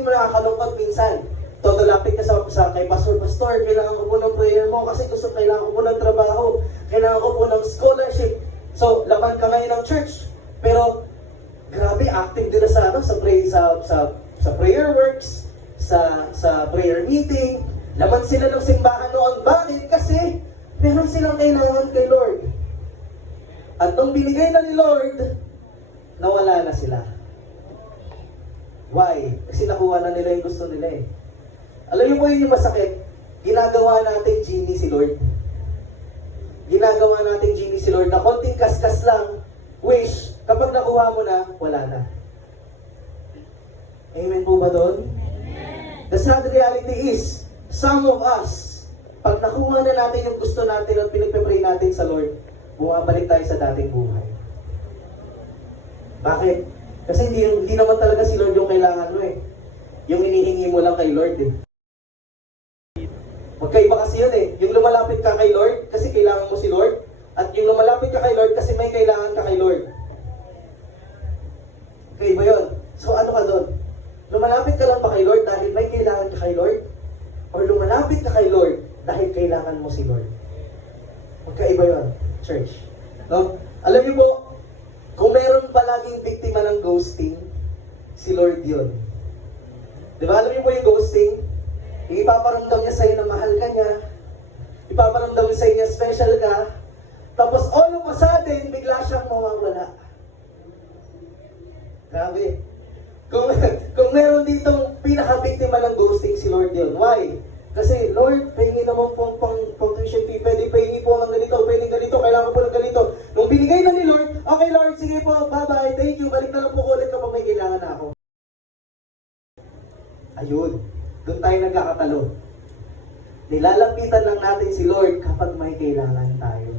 feeling mo nakakalungkot minsan. Lapit ka sa kay Pastor, kailangan ko po ng prayer mo kasi kailangan ko po ng trabaho, kailangan ko po ng scholarship. So, laban ka ngayon ng church. Pero, grabe, active din na sa prayer works, sa prayer meeting. Laman sila ng simbahan noon. Bakit? Kasi, meron silang kailangan kay Lord. At nung binigay na ni Lord, nawala na sila. Why? Kasi nakuha na nila yung gusto nila eh. Alam niyo po yun yung masakit? Ginagawa natin genie si Lord. Ginagawa natin genie si Lord na konting kaskas lang, wish, kapag nakuha mo na, wala na. Amen po ba doon? The sad reality is, some of us, pag nakuha na natin yung gusto natin at pinagpipray natin sa Lord, bumabalik tayo sa dating buhay. Bakit? Kasi hindi naman talaga si Lord yung kailangan mo eh. Yung hinihingi mo lang kay Lord eh. Magkaiba kasi yun eh. Yung lumalapit ka kay Lord kasi kailangan mo si Lord. At yung lumalapit ka kay Lord kasi may kailangan ka kay Lord. Magkaiba yun. So ano ka doon? Lumalapit ka lang ba kay Lord dahil may kailangan ka kay Lord? Or lumalapit ka kay Lord dahil kailangan mo si Lord? Magkaiba yun, church. No? Alam niyo po, kung meron palaging biktima ng ghosting, si Lord yun. Di ba? Alam niyo po yung ghosting? Ipaparamdam niya sa'yo na mahal ka niya. Ipaparamdam niya sa'yo na special ka. Tapos all of a sudden, bigla siyang mawawala. Grabe. Kung meron ditong pinaka-biktima ng ghosting, si Lord yun. Why? Kasi, Lord, pahingi naman pong tuition fee. Pwede pahingi po ng ganito, pwede ganito, kailangan po ng ganito. Nung binigay na ni Lord, okay Lord, sige po, bye-bye, thank you, balik na lang po ulit kapag may kailangan na ako. Ayun. Doon tayo nagkakatalo. Nilalapitan lang natin si Lord kapag may kailangan tayo.